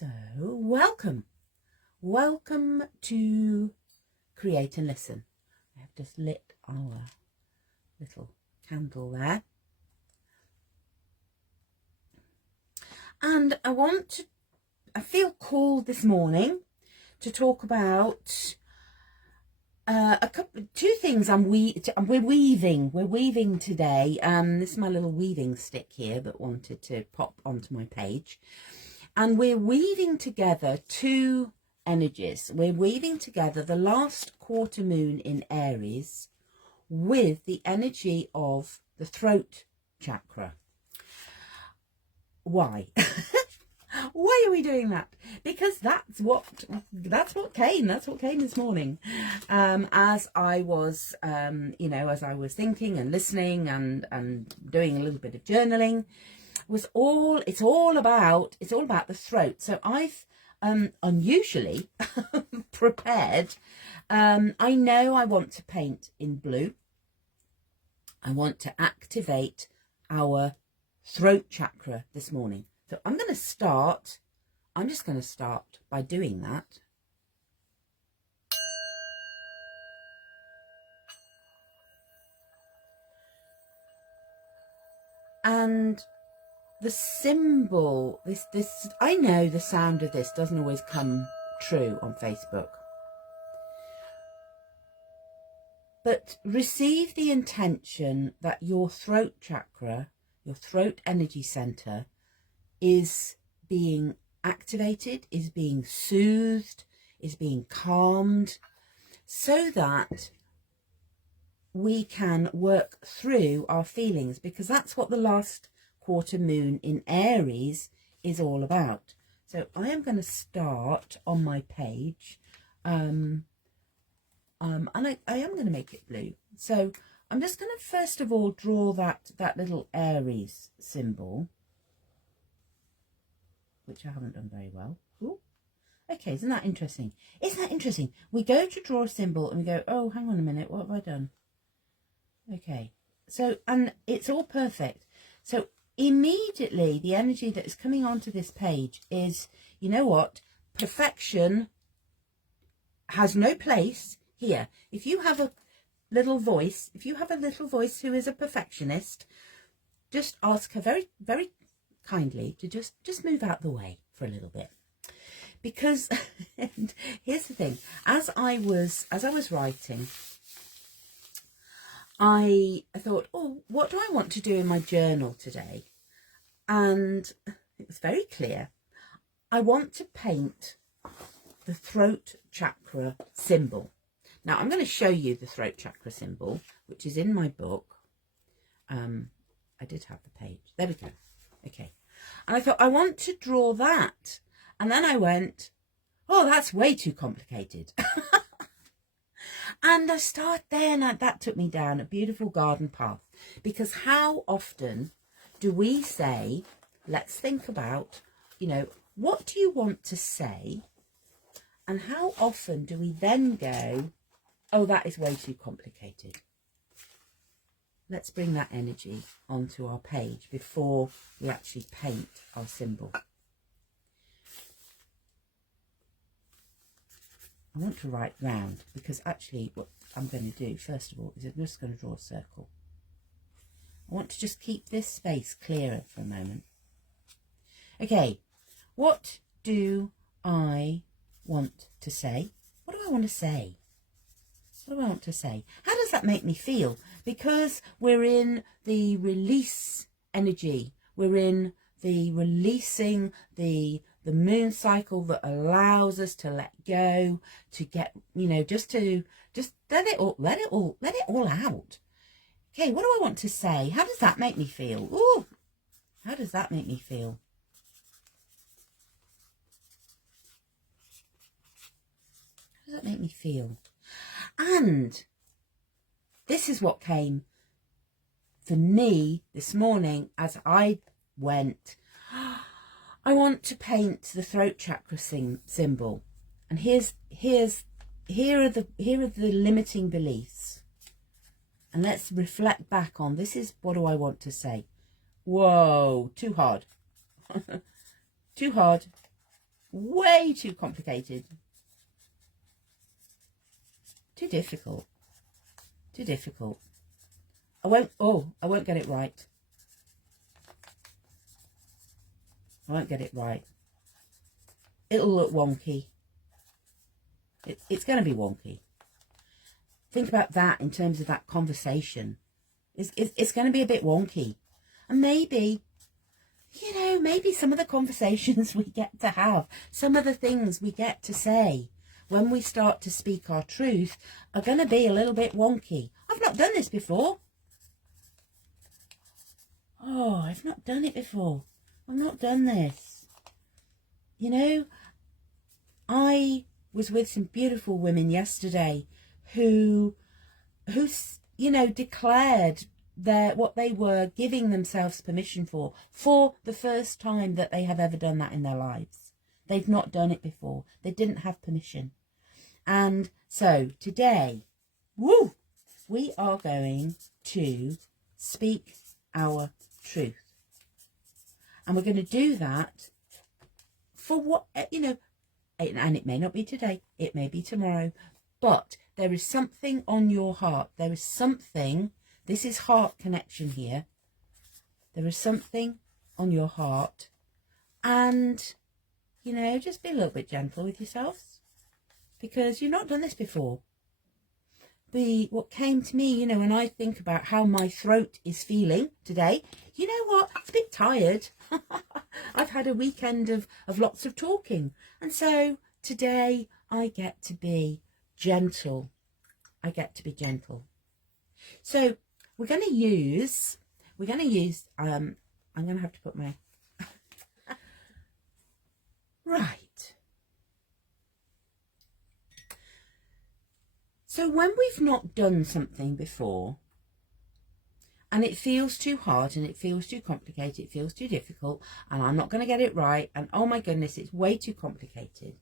So, welcome to Create and Listen. I have just lit our little candle there. And I feel called this morning to talk about two things we're weaving today. This is my little weaving stick here that wanted to pop onto my page. And we're weaving together two energies. We're weaving together the last quarter moon in Aries with the energy of the throat chakra. Why? Why are we doing that? Because that's what came this morning. As I was as I was thinking and listening and doing a little bit of journaling, it's all about the throat. So I've unusually prepared. I know I want to paint in blue. I want to activate our throat chakra this morning. So I'm just going to start by doing that. And the symbol, this I know the sound of this doesn't always come true on Facebook. But receive the intention that your throat chakra, your throat energy center, is being activated, is being soothed, is being calmed, so that we can work through our feelings, because that's what the last quarter moon in Aries is all about. So I am going to start on my page, and I am going to make it blue. So I'm just going to first of all draw that little Aries symbol, which I haven't done very well. Ooh. Okay, isn't that interesting? Isn't that interesting? We go to draw a symbol and we go, oh, hang on a minute, what have I done? Okay, so, and it's all perfect. So immediately the energy that is coming onto this page is, you know what, perfection has no place here. If you have a little voice, who is a perfectionist, just ask her very, very kindly to just move out the way for a little bit. Because and here's the thing, as I was writing, I thought, oh, what do I want to do in my journal today? And it was very clear. I want to paint the throat chakra symbol. Now, I'm going to show you the throat chakra symbol, which is in my book. I did have the page. There we go. Okay. And I thought, I want to draw that. And then I went, oh, that's way too complicated. And I started there, and that took me down a beautiful garden path. Because how often do we say, let's think about, what do you want to say? And how often do we then go, oh, that is way too complicated. Let's bring that energy onto our page before we actually paint our symbol. I want to write round, because actually what I'm going to do first of all is I'm just going to draw a circle. I want to just keep this space clearer for a moment. Okay, what do I want to say? What do I want to say? What do I want to say? How does that make me feel? Because we're in the release energy. We're in the releasing, the moon cycle that allows us to let go, to get, just let it all out. Okay, what do I want to say? How does that make me feel? Ooh, how does that make me feel? How does that make me feel? And this is what came for me this morning as I went, I want to paint the throat chakra symbol. And here are the limiting beliefs. And let's reflect back on, this is what do I want to say? Whoa, too hard. Too hard. Way too complicated. Too difficult. Too difficult. I won't get it right. I won't get it right. It'll look wonky. It's going to be wonky. Think about that in terms of that conversation. It's going to be a bit wonky. And maybe, you know, maybe some of the conversations we get to have, some of the things we get to say when we start to speak our truth are going to be a little bit wonky. I've not done this before. Oh, I've not done it before. I've not done this. You know, I was with some beautiful women yesterday who you know, declared what they were giving themselves permission for the first time that they have ever done that in their lives. They've not done it before. They didn't have permission. And so today, woo, we are going to speak our truth. And we're going to do that for what, you know, and it may not be today, it may be tomorrow, but there is something on your heart. There is something, this is heart connection here. There is something on your heart. And, you know, just be a little bit gentle with yourselves, because you've not done this before. What came to me, you know, when I think about how my throat is feeling today, you know what? It's a bit tired. I've had a weekend of lots of talking. And so today I get to be gentle. I get to be gentle. So we're going to use, I'm going to have to put my, right. So when we've not done something before, and it feels too hard, and it feels too complicated, it feels too difficult, and I'm not going to get it right, and oh my goodness, it's way too complicated,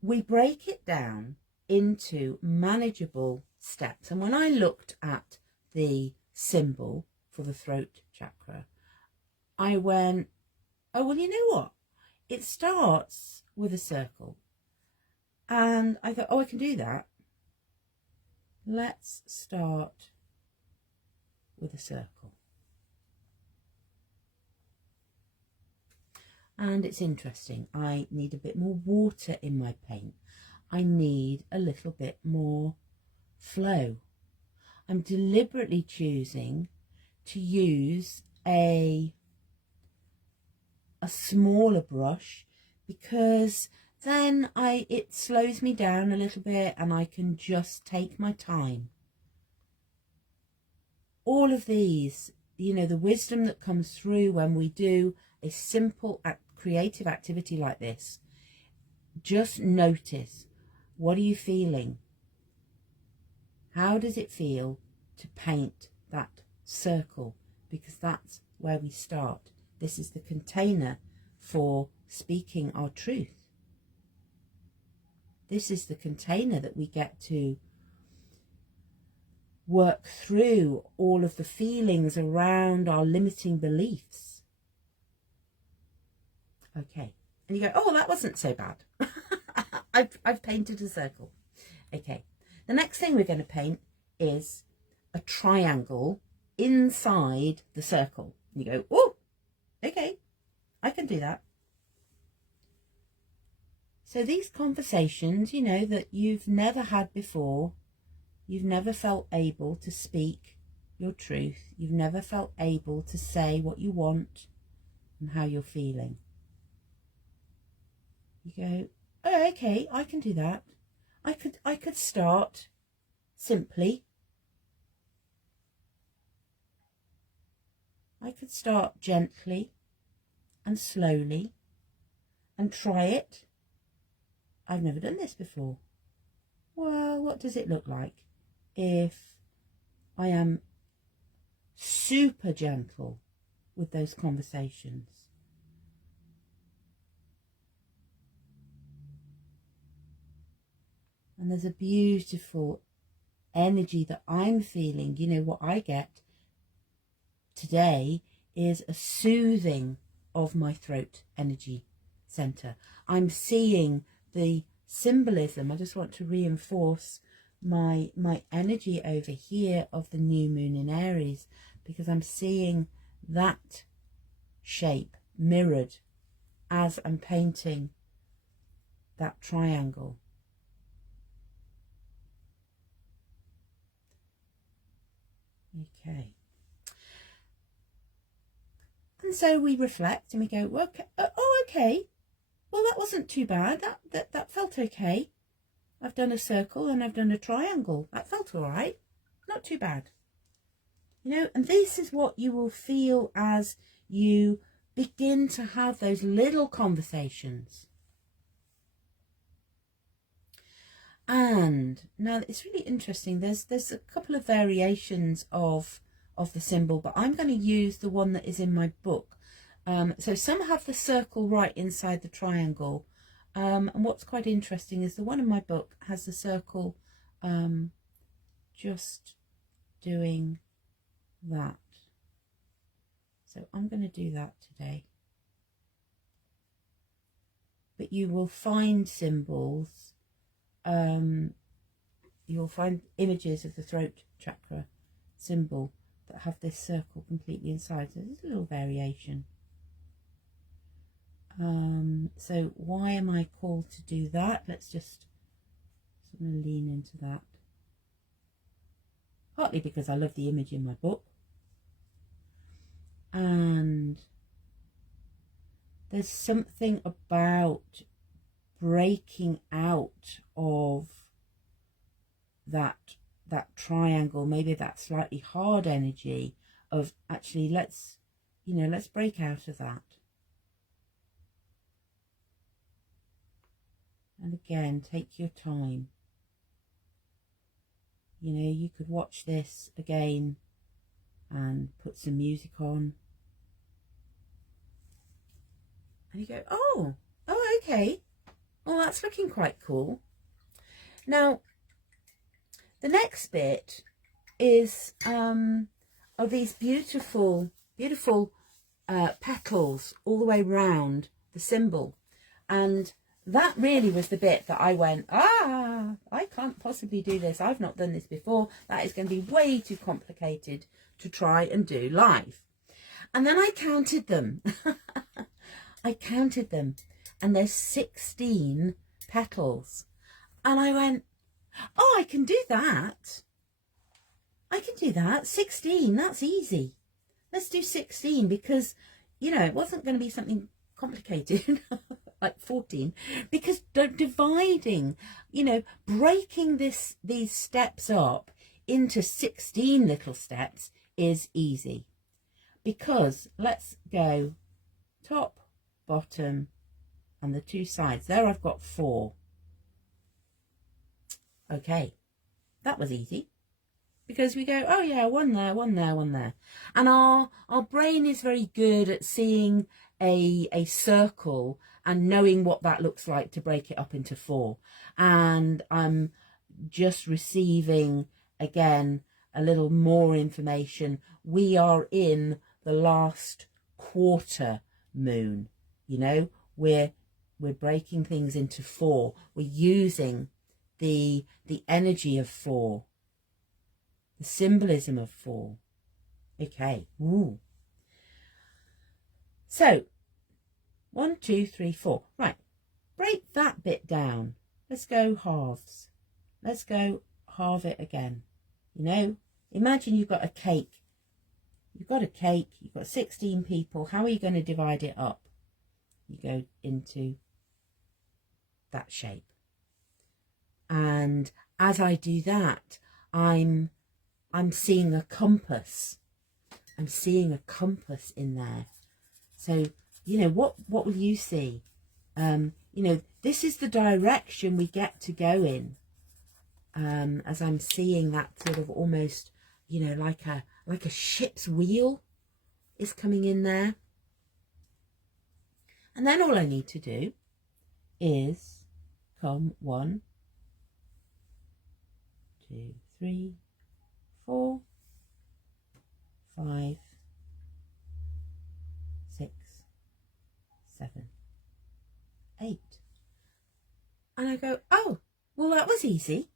we break it down into manageable steps. And when I looked at the symbol for the throat chakra, I went, oh, well, you know what? It starts with a circle. And I thought, oh, I can do that. Let's start with a circle. And it's interesting. I need a bit more water in my paint. I need a little bit more flow. I'm deliberately choosing to use a smaller brush, because then it slows me down a little bit and I can just take my time. All of these, you know, the wisdom that comes through when we do a simple creative activity like this, just notice, what are you feeling? How does it feel to paint that circle? Because that's where we start. This is the container for speaking our truth. This is the container that we get to work through all of the feelings around our limiting beliefs. Okay, and you go, oh, that wasn't so bad. I've painted a circle. Okay, the next thing we're going to paint is a triangle inside the circle. And you go, oh, okay, I can do that. So these conversations, you know, that you've never had before, you've never felt able to speak your truth, you've never felt able to say what you want and how you're feeling. You go, oh, okay, I can do that. I could start simply. I could start gently and slowly and try it. I've never done this before. Well, what does it look like if I am super gentle with those conversations? And there's a beautiful energy that I'm feeling. You know, what I get today is a soothing of my throat energy center. I'm seeing the symbolism. I just want to reinforce my energy over here of the new moon in Aries, because I'm seeing that shape mirrored as I'm painting that triangle. Okay. And so we reflect and we go, well, okay, oh, okay. Well, that wasn't too bad. That felt okay. I've done a circle and I've done a triangle. That felt all right. Not too bad. You know, and this is what you will feel as you begin to have those little conversations. And now it's really interesting. There's a couple of variations of the symbol, but I'm going to use the one that is in my book. So some have the circle right inside the triangle. And what's quite interesting is the one in my book has the circle just doing that. So I'm going to do that today. But you will find symbols, you'll find images of the throat chakra symbol that have this circle completely inside. So there's a little variation. So why am I called to do that? Let's just sort of lean into that. Partly because I love the image in my book. And there's something about breaking out of that triangle, maybe that slightly hard energy of actually let's break out of that. And again, take your time. You know, you could watch this again and put some music on. And you go, oh, okay. Oh, that's looking quite cool. Now, the next bit is of these beautiful petals all the way round the symbol. And that really was the bit that I went, I can't possibly do this. I've not done this before. That is going to be way too complicated to try and do live. And then I counted them. I counted them. And there's 16 petals. And I went, oh, I can do that. I can do that. 16, that's easy. Let's do 16 because, you know, it wasn't going to be something complicated like 14, because dividing, you know, breaking these steps up into 16 little steps is easy. Because let's go top, bottom, and the two sides. There I've got 4. Okay, that was easy. Because we go, oh yeah, one there, one there, one there. And our brain is very good at seeing a circle and knowing what that looks like to break it up into 4. And I'm just receiving, again, a little more information. We are in the last quarter moon, you know, we're breaking things into 4. We're using the energy of 4. The symbolism of 4. Okay. Ooh. So 1, 2, 3, 4. Right. Break that bit down. Let's go halves. Let's go halve it again. You know, imagine you've got a cake. You've got a cake. You've got 16 people. How are you going to divide it up? You go into that shape. And as I do that, I'm seeing a compass. I'm seeing a compass in there. So, you know, what will you see? You know, this is the direction we get to go in. As I'm seeing that sort of almost, you know, like a ship's wheel is coming in there. And then all I need to do is come 1, 2, 3, 4, 5, 6, 7, And I go, oh, well, that was easy.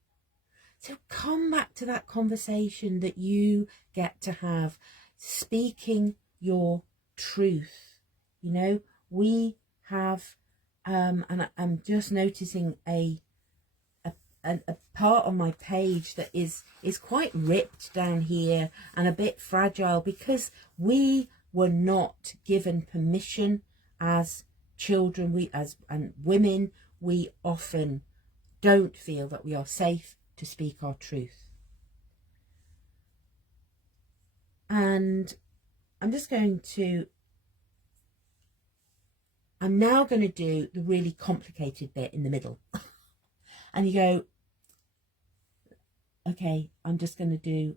So come back to that conversation that you get to have, speaking your truth. You know, we have, and I'm just noticing a part on my page that is quite ripped down here and a bit fragile, because we were not given permission as children. We and women, we often don't feel that we are safe to speak our truth. And I'm now going to do the really complicated bit in the middle. And you go, okay, I'm just going to do,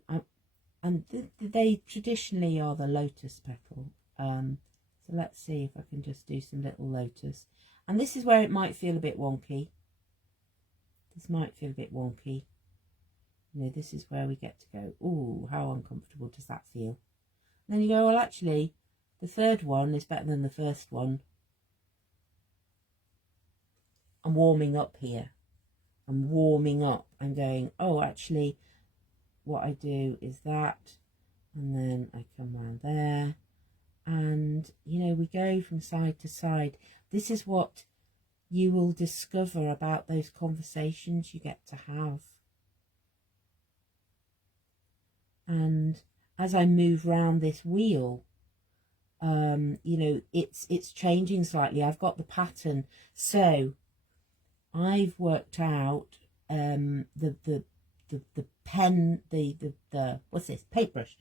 and they traditionally are the lotus petal. So let's see if I can just do some little lotus. And this is where it might feel a bit wonky. This might feel a bit wonky. You know, this is where we get to go, ooh, how uncomfortable does that feel? And then you go, well, actually, the third one is better than the first one. I'm warming up here. I'm warming up. I'm going, oh, actually, what I do is that, and then I come round there, and, you know, we go from side to side. This is what you will discover about those conversations you get to have. And as I move round this wheel, you know, it's changing slightly. I've got the pattern, so I've worked out the pen, the what's this, paintbrush.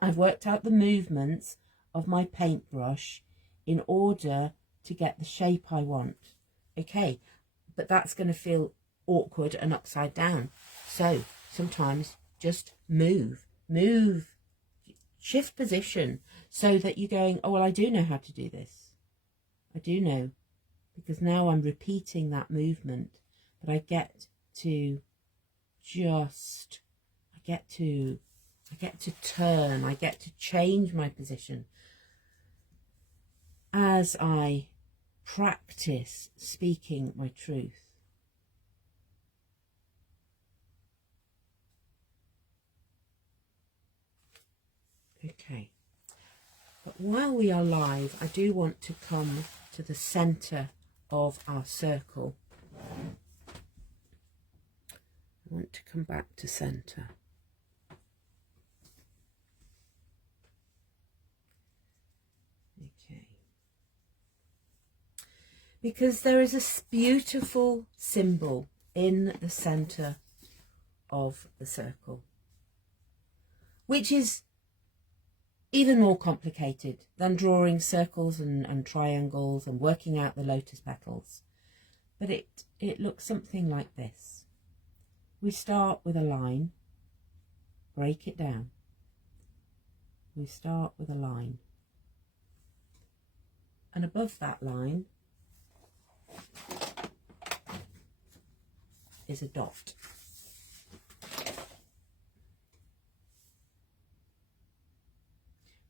I've worked out the movements of my paintbrush in order to get the shape I want. Okay, but that's going to feel awkward and upside down. So sometimes just move, shift position, so that you're going, oh, well, I do know how to do this. I do know, because now I'm repeating that movement, but I get to just, I get to turn, I get to change my position as I practice speaking my truth. Okay, but while we are live, I do want to come to the center of our circle. I want to come back to center. Okay. Because there is a beautiful symbol in the center of the circle, which is even more complicated than drawing circles and triangles and working out the lotus petals. But it looks something like this. We start with a line, break it down. We start with a line. And above that line is a dot.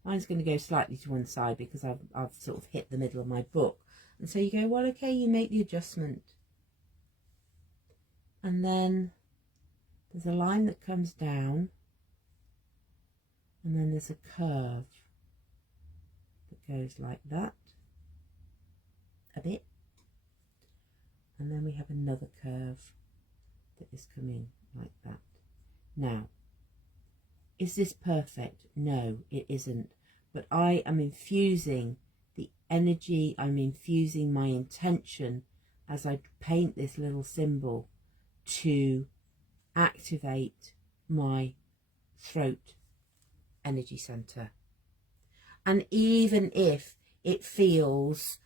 Mine's going to go slightly to one side because I've sort of hit the middle of my book. And so you go, well, okay, you make the adjustment. And then there's a line that comes down, and then there's a curve that goes like that, a bit. And then we have another curve that is coming like that. Now, is this perfect? No, it isn't. But I am infusing the energy, I'm infusing my intention as I paint this little symbol to activate my throat energy center. And even if it feels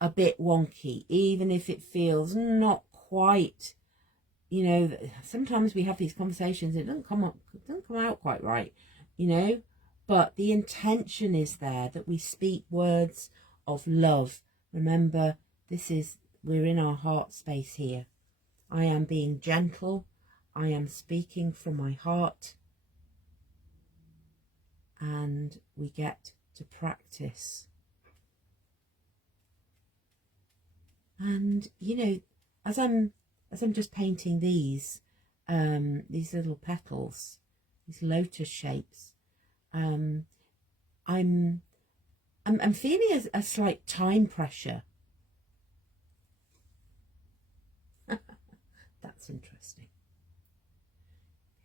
a bit wonky, even if it feels not quite, you know, sometimes we have these conversations, it doesn't come out quite right, you know, but the intention is there that we speak words of love. Remember, we're in our heart space here. I am being gentle. I am speaking from my heart. And we get to practice. And, you know, as I'm as I'm just painting these little petals, these lotus shapes, I'm feeling a slight time pressure. That's interesting.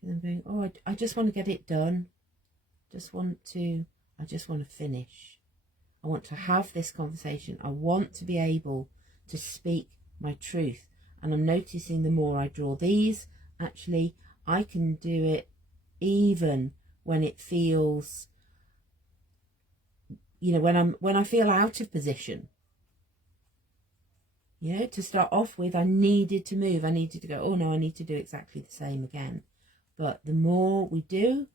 And I'm going, oh, I just want to get it done. I just want to finish. I want to have this conversation. I want to be able to speak my truth. And I'm noticing the more I draw these, actually, I can do it even when it feels, you know, when I feel out of position. You know, to start off with, I needed to move. I needed to go, oh no, I need to do exactly the same again. But the more we do,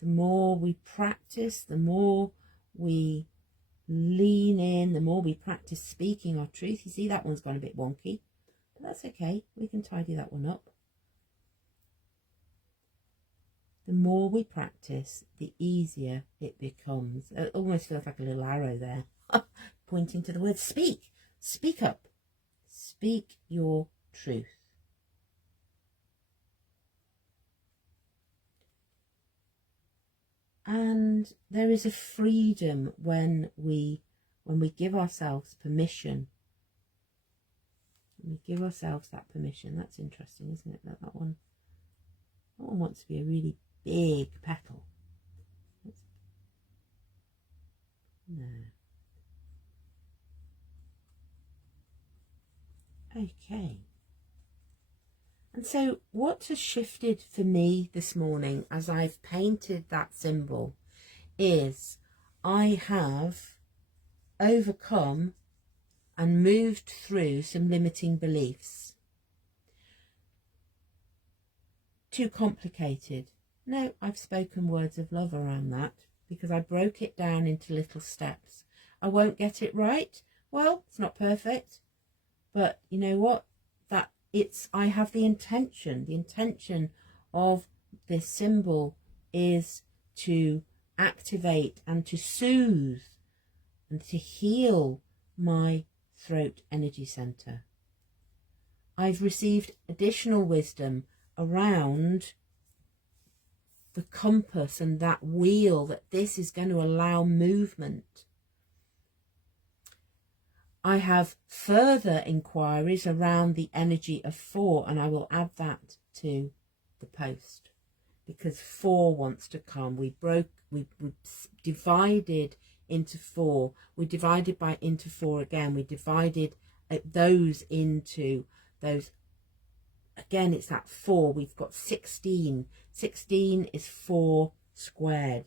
the more we practice, the more we lean in, the more we practice speaking our truth. You see, that one's gone a bit wonky, but that's okay. We can tidy that one up. The more we practice, the easier it becomes. It almost feels like a little arrow there, pointing to the word speak. Speak up. Speak your truth. And there is a freedom when we give ourselves permission. When we give ourselves that permission. That's interesting, isn't it? That one wants to be a really big petal. No. Okay. And so what has shifted for me this morning as I've painted that symbol is I have overcome and moved through some limiting beliefs. Too complicated. No, I've spoken words of love around that because I broke it down into little steps. I won't get it right. Well, it's not perfect. But you know what? I have the intention of this symbol is to activate and to soothe and to heal my throat energy center. I've received additional wisdom around the compass and that wheel, that this is going to allow movement. I have further inquiries around the energy of 4, and I will add that to the post because 4 wants to come. We divided into 4. We divided into 4 again. We divided those into those. Again, it's that 4. We've got 16. 16 is 4 squared.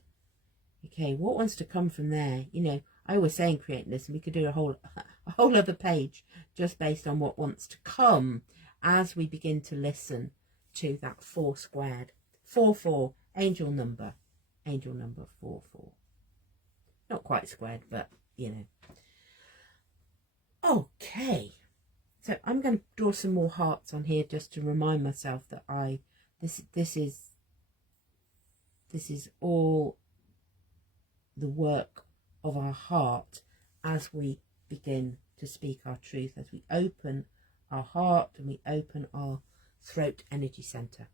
Okay, what wants to come from there? You know, I was saying creating this, and we could do a whole other page just based on what wants to come as we begin to listen to that 4 squared. 4, angel number 4. Not quite squared, but you know. Okay, so I'm going to draw some more hearts on here just to remind myself that this is all the work of our heart as we begin to speak our truth, as we open our heart and we open our throat energy center.